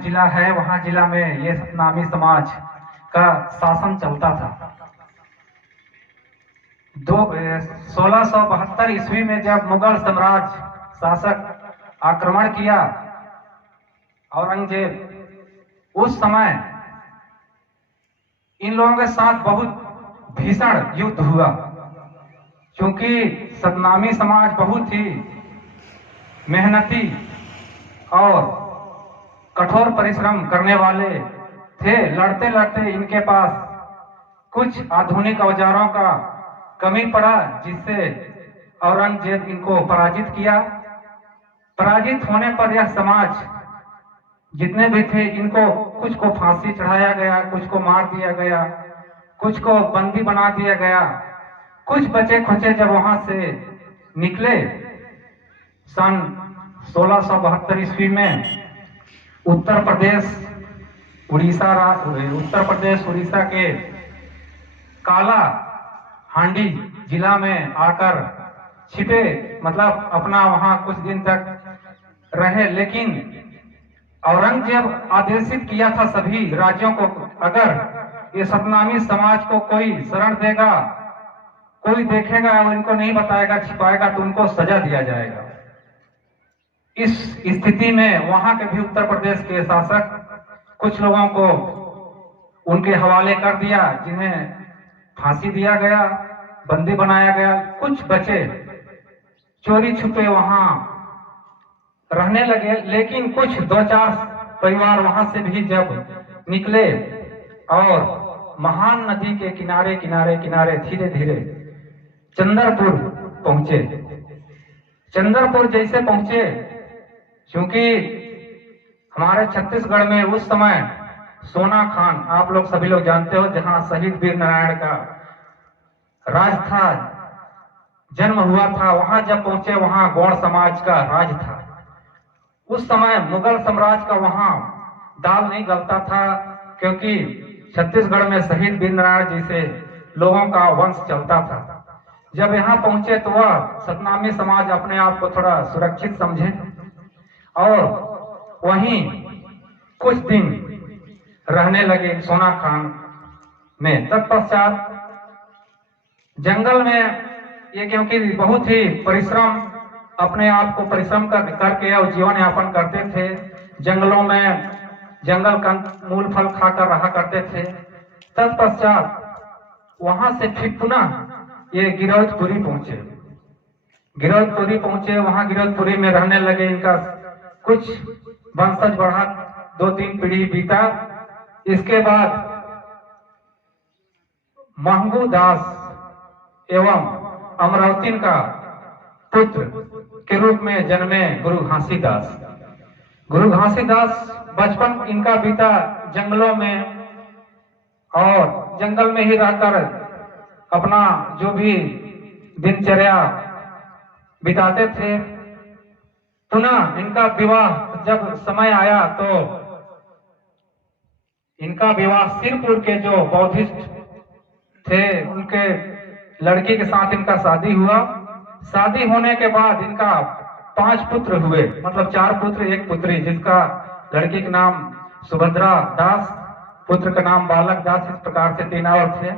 जिला है, वहां जिला में ये सतनामी समाज का शासन चलता था। 1672 ईस्वी में जब मुगल साम्राज्य शासक आक्रमण किया औरंगजेब, उस समय इन लोगों के साथ बहुत भीषण युद्ध हुआ, क्योंकि सतनामी समाज बहुत ही मेहनती और कठोर परिश्रम करने वाले थे। लड़ते लड़ते इनके पास कुछ आधुनिक औजारों का कमी पड़ा, जिससे औरंगजेब इनको पराजित किया। पराजित होने पर यह समाज जितने भी थे, इनको कुछ को फांसी चढ़ाया गया, कुछ को मार दिया गया, कुछ को बंदी बना दिया गया। कुछ बचे खुचे जब वहां से निकले सन 1672 ईस्वी में उत्तर प्रदेश उड़ीसा के काला हांडी जिला में आकर छिपे, मतलब अपना वहां कुछ दिन तक रहे। लेकिन औरंगजेब आदेशित किया था सभी राज्यों को, अगर ये सतनामी समाज को कोई शरण देगा, कोई देखेगा और इनको नहीं बताएगा, छिपाएगा, तो उनको सजा दिया जाएगा। इस स्थिति में वहां के भी उत्तर प्रदेश के शासक कुछ लोगों को उनके हवाले कर दिया, जिन्हें फांसी दिया गया, बंदी बनाया गया। कुछ बचे चोरी छुपे वहां रहने लगे, लेकिन कुछ 2-4 परिवार वहां से भी जब निकले और महान नदी के किनारे किनारे किनारे धीरे धीरे चंद्रपुर पहुंचे। चंद्रपुर जैसे पहुंचे, क्योंकि हमारे छत्तीसगढ़ में उस समय सोना खान, आप लोग सभी लोग जानते हो, जहां शहीद वीर नारायण का राज था, जन्म हुआ था, वहां जब पहुंचे वहां गौड़ समाज का राज था। उस समय मुगल साम्राज्य का वहां दाल नहीं गलता था, क्योंकि छत्तीसगढ़ में शहीद वीर नारायण जैसे लोगों का वंश चलता था। जब यहाँ पहुंचे तो वह सतनामी समाज अपने आप को थोड़ा सुरक्षित समझे और वहीं कुछ दिन रहने लगे सोना खान में। तत्पश्चात जंगल में ये, क्योंकि बहुत ही परिश्रम, अपने आप को परिश्रम करके और जीवन यापन करते थे, जंगलों में जंगल का मूल फल खाकर रहा करते थे। तत्पश्चात वहां से फिर पुनः ये गिरौदपुरी पहुंचे। वहां गिरौदपुरी में रहने लगे। इनका कुछ वंशज बढ़ा, 2-3 पीढ़ी बीता। इसके बाद महंगू दास एवं अमरावती का पुत्र के रूप में जन्मे गुरु घासीदास। बचपन इनका बीता जंगलों में और जंगल में ही रहकर अपना जो भी दिनचर्या बिताते थे। पुनः इनका विवाह जब समय आया तो इनका विवाह सिरपुर के जो बौद्धिस्ट थे उनके लड़की के साथ इनका शादी हुआ। शादी होने के बाद इनका 5 पुत्र हुए, मतलब 4 पुत्र 1 पुत्री, जिसका लड़की का नाम सुभद्रा दास, पुत्र का नाम बालक दास, इस प्रकार से 3 और थे।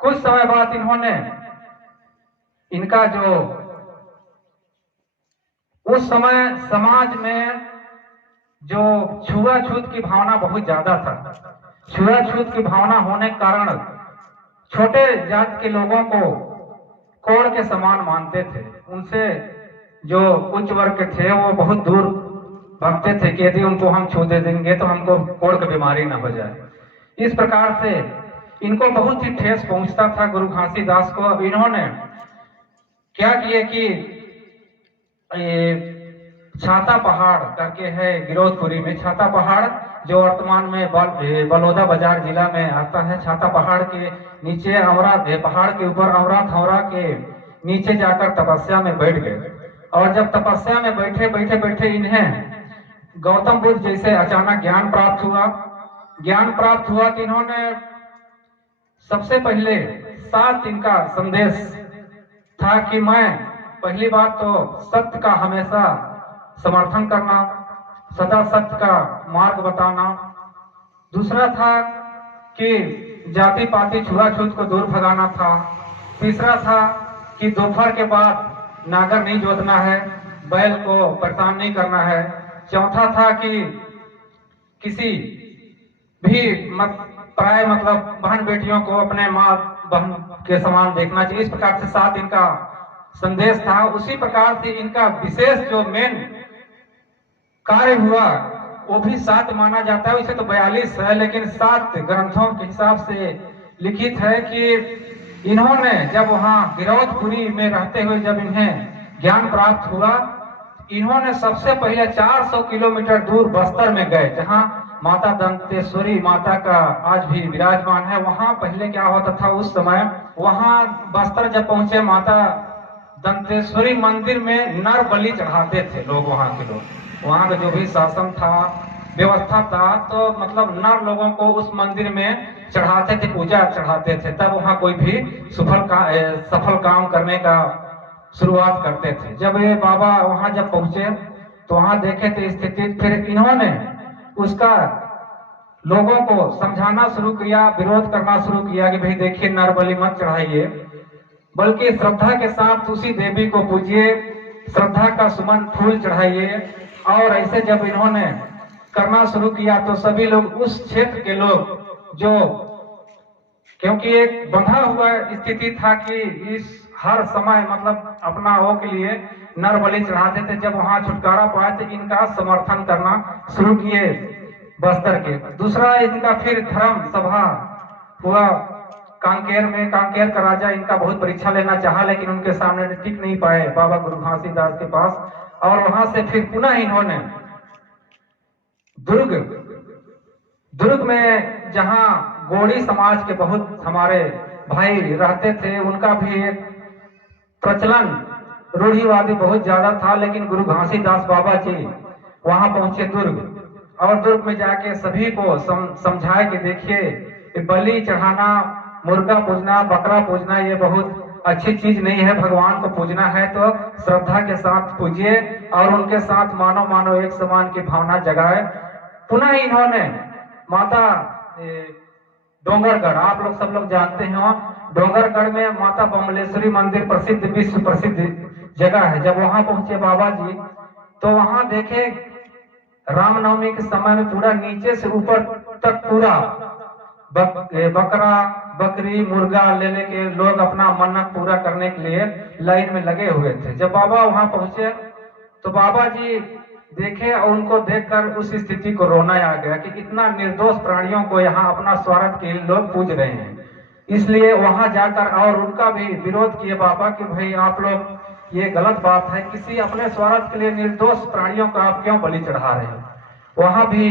कुछ समय बाद इन्होंने इनका जो उस समय समाज में जो छुआछूत की भावना बहुत ज्यादा था। छुआछूत की भावना होने के कारण छोटे जात के लोगों को कोड़ के समान मानते थे। उनसे जो उच्च वर्ग के थे वो बहुत दूर भागते थे कि यदि उनको हम छू दे देंगे तो हमको कोड़ की बीमारी न हो जाए। इस प्रकार से इनको बहुत ही ठेस पहुंचता था गुरु घासीदास को। अब इन्होंने क्या किए कि छाता पहाड़ करके है गिरौदपुरी में, छाता पहाड़ जो वर्तमान में बलौदा बाजार जिला में आता है। छाता पहाड़ के नीचे पहाड़ के ऊपर औरा के नीचे जाकर तपस्या में बैठ गए। और जब तपस्या में बैठे इन्हें गौतम बुद्ध जैसे अचानक ज्ञान प्राप्त हुआ कि इन्होंने सबसे पहले 7 इनका संदेश था कि मैं पहली बात तो सत्य का हमेशा समर्थन करना, सदा सत्य का मार्ग बताना। दूसरा था कि जाति पाति छुआछूत को दूर भगाना था। तीसरा था कि दोपहर के बाद नागर नहीं जोतना है, बैल को परेशान नहीं करना है। चौथा था कि किसी भी प्राय मतलब बहन बेटियों को अपने माँ बहन के समान देखना चाहिए। इस प्रकार से 7 इनका संदेश था। उसी प्रकार से इनका विशेष जो मेन कार्य हुआ वो भी 7 माना जाता है। वैसे तो 42 है, लेकिन 7 ग्रंथों के हिसाब से लिखित है कि इन्होंने जब वहां गिरौदपुरी में रहते हुए जब इन्हें ज्ञान प्राप्त हुआ, इन्होंने सबसे पहले 400 किलोमीटर दूर बस्तर में गए, जहां माता दंतेश्वरी माता का आज भी विराजमान है। वहां पहले क्या होता था उस समय, वहां बस्तर जब पहुंचे माता दंतेश्वरी मंदिर में नर बलि चढ़ाते थे लोग। वहां के लोग, वहां का जो भी शासन था, व्यवस्था था, तो मतलब नर लोगों को उस मंदिर में चढ़ाते थे, पूजा चढ़ाते थे। तब वहां कोई भी सफल काम करने का शुरुआत करते थे। जब ये बाबा वहां जब पहुंचे तो वहां देखे थे स्थिति, फिर इन्होंने उसका लोगों को समझाना शुरू किया, विरोध करना शुरू किया कि भाई देखिए नर बलि मत चढ़ाइए, बल्कि श्रद्धा के साथ उसी देवी को पूजिए, श्रद्धा का सुमन फूल चढ़ाइए। और ऐसे जब इन्होंने करना शुरू किया तो सभी लोग, उस क्षेत्र के लोग जो, क्योंकि एक बंधा हुआ स्थिति था कि इस हर समय मतलब अपना वो के लिए नर बलि चढ़ाते थे। जब वहां छुटकारा पाए तो इनका समर्थन करना शुरू किए बस्तर के। दूसरा इनका फिर धर्म सभा हुआ कांकेर में। कांकेर का राजा इनका बहुत परीक्षा लेना चाहा, लेकिन उनके सामने टिक नहीं पाए बाबा गुरु घासीदास के पास। और वहां से फिर पुनः इन्होंने दुर्ग में, जहां गोड़ी समाज के बहुत हमारे भाई रहते थे, उनका भी एक प्रचलन रूढ़िवादी बहुत ज्यादा था। लेकिन गुरु घासीदास बाबा जी वहां पहुंचे दुर्ग, और दुर्ग में जाके सभी को समझाए कि देखिए बलि चढ़ाना, मुर्गा पूजना, बकरा पूजना ये बहुत अच्छी चीज नहीं है। भगवान को पूजना है तो श्रद्धा के साथ पूजिए और उनके साथ मानो एक समान की भावना जगाए। पुनः इन्होंने माता डोंगरगढ़, आप लोग सब लोग जानते हैं, डोंगरगढ़ में माता बमलेश्वरी मंदिर प्रसिद्ध, विश्व प्रसिद्ध जगह है। जब वहां पहुंचे बाबा जी तो वहां देखे रामनवमी के समय में पूरा नीचे से ऊपर तक पूरा बकरा बकरी मुर्गा लेने के लोग अपना मन्नत पूरा करने के लिए लाइन में लगे हुए थे। जब बाबा वहां पहुंचे तो बाबा जी देखे और उनको देखकर उस स्थिति को रोना आ गया कि इतना निर्दोष प्राणियों को यहाँ अपना स्वार्थ के लिए लोग पूज रहे हैं। इसलिए वहां जाकर और उनका भी विरोध किए बाबा कि भाई आप लोग, ये गलत बात है, किसी अपने स्वार्थ के लिए निर्दोष प्राणियों को आप क्यों बलि चढ़ा रहे हैं। वहां भी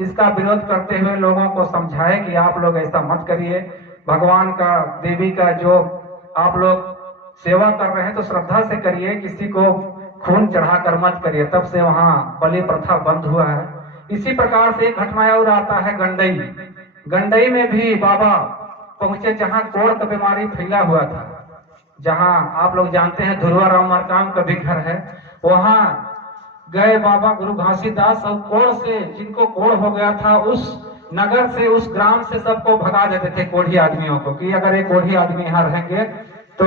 इसका विरोध करते हुए लोगों को समझाए कि आप लोग ऐसा मत करिए, भगवान का देवी का जो आप लोग सेवा कर रहे हैं तो श्रद्धा से करिए, किसी को खून चढ़ाकर मत करिए। तब से वहां बलि प्रथा बंद हुआ है। इसी प्रकार से एक घटना और आता है गंडई में भी बाबा पहुंचे, जहां कोढ़ का बीमारी फैला हुआ था, जहां आप लोग जानते हैं ध्रुवा राम मरकाम का भी घर है। वहां गए बाबा गुरु घासीदास और कोढ़ से, जिनको कोढ़ हो गया था, उस नगर से, उस ग्राम से सबको भगा देते थे कोढ़ी आदमियों को, कि अगर एक कोढ़ी आदमी यहाँ रहेंगे तो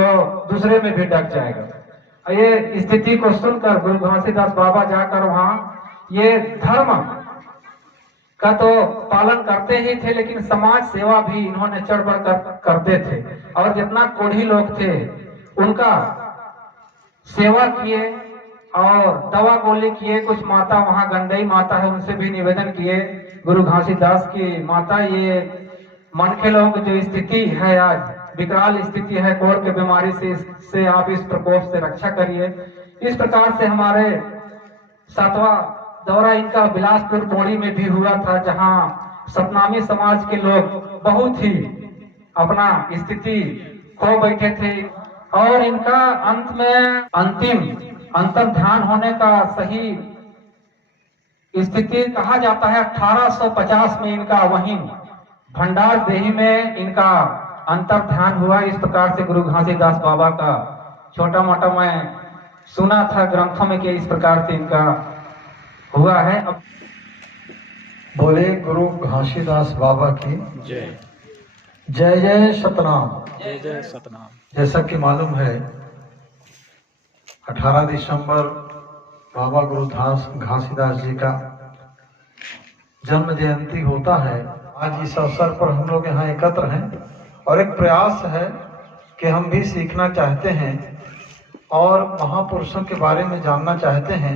दूसरे में भी डक जाएगा। ये स्थिति को सुनकर गुरु घासीदास बाबा जाकर वहां ये धर्म का तो पालन करते ही थे, लेकिन समाज सेवा भी इन्होंने चढ़ बढ़ करते थे। और जितना कोढ़ी लोग थे उनका सेवा किए और दवा गोली किए। कुछ माता वहां गंडई माता है, उनसे भी निवेदन किए गुरु घासीदास की माता, ये मनखे लोगों की जो स्थिति है आज विकराल स्थिति है कोढ़ के बीमारी से आप इस प्रकोप से रक्षा करिए। इस प्रकार से हमारे 7वां दौरा इनका बिलासपुर पौड़ी में भी हुआ था, जहां सतनामी समाज के लोग बहुत ही अपना स्थिति खो बैठे थे। और इनका अंत में अंतिम अंतर्ध्यान होने का सही स्थिति कहा जाता है 1850 में इनका वहीं भंडार देही में इनका अंतर्ध्यान हुआ। इस प्रकार से गुरु घासीदास बाबा का छोटा मोटा मैं सुना था ग्रंथों में कि इस प्रकार से इनका हुआ है। अब बोले गुरु घासीदास बाबा की जय जय जय सतनाम। जय जय सतनाम। जैसा कि मालूम है 18 दिसंबर बाबा गुरु घासीदास जी का जन्म जयंती होता है। आज इस अवसर पर हम लोग यहाँ एकत्र हैं और एक प्रयास है कि हम भी सीखना चाहते हैं और महापुरुषों के बारे में जानना चाहते हैं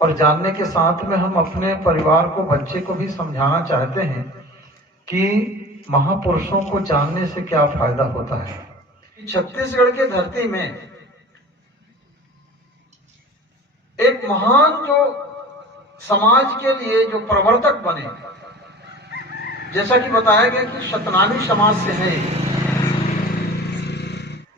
और जानने के साथ में हम अपने परिवार को, बच्चे को भी समझाना चाहते हैं कि महापुरुषों को जानने से क्या फायदा होता है। छत्तीसगढ़ के धरती में एक महान जो समाज के लिए जो प्रवर्तक बने, जैसा कि बताया गया कि शतनामी समाज से है।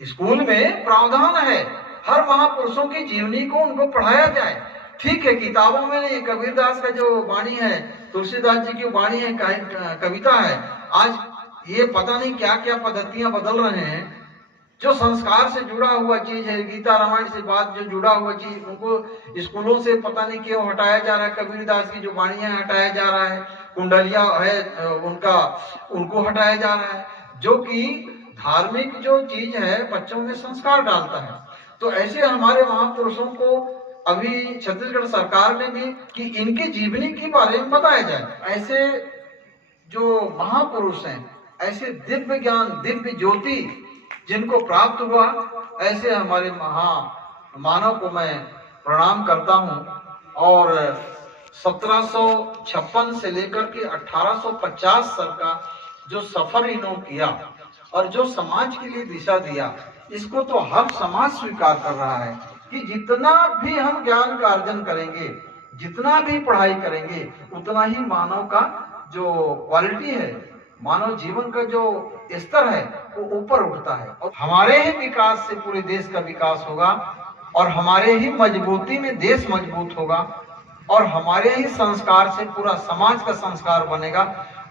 स्कूल में प्रावधान है हर महापुरुषों की जीवनी को उनको पढ़ाया जाए। ठीक है, किताबों में नहीं, कबीरदास का जो वाणी है, तुलसीदास जी की वाणी है, कविता है। आज ये पता नहीं क्या क्या पद्धतियां बदल रहे हैं। जो संस्कार से जुड़ा हुआ चीज है, गीता रामायण से बात जो जुड़ा हुआ चीज, उनको स्कूलों से पता नहीं क्यों हटाया जा रहा है। कबीरदास की जो वाणी है हटाया जा रहा है, कुंडलिया है उनको हटाया जा रहा है, जो कि धार्मिक जो चीज है बच्चों में संस्कार डालता है। तो ऐसे हमारे महापुरुषों को अभी छत्तीसगढ़ सरकार ने भी कि इनकी जीवनी के बारे में बताया जाए। ऐसे जो महापुरुष हैं, ऐसे दिव्य ज्ञान, दिव्य ज्योति जिनको प्राप्त हुआ, ऐसे हमारे मानव को मैं प्रणाम करता हूं। और 1756 से लेकर के 1850 साल का जो सफर इन्होंने किया और जो समाज के लिए दिशा दिया, इसको तो हर समाज स्वीकार कर रहा है कि जितना भी हम ज्ञान का अर्जन करेंगे, जितना भी पढ़ाई करेंगे, उतना ही मानव का जो क्वालिटी है, मानव जीवन का जो स्तर है वो ऊपर उठता है। और हमारे ही विकास से पूरे देश का विकास होगा और हमारे ही मजबूती में देश मजबूत होगा और हमारे ही संस्कार से पूरा समाज का संस्कार बनेगा।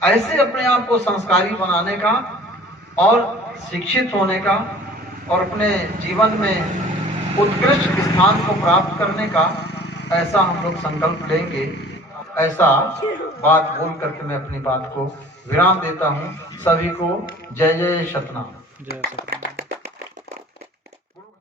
ऐसे अपने आप को संस्कारी बनाने का और शिक्षित होने का और अपने जीवन में उत्कृष्ट स्थान को प्राप्त करने का ऐसा हम लोग संकल्प लेंगे। ऐसा बात बोल करके मैं अपनी बात को विराम देता हूँ। सभी को जय जय सतनाम। जय सतनाम।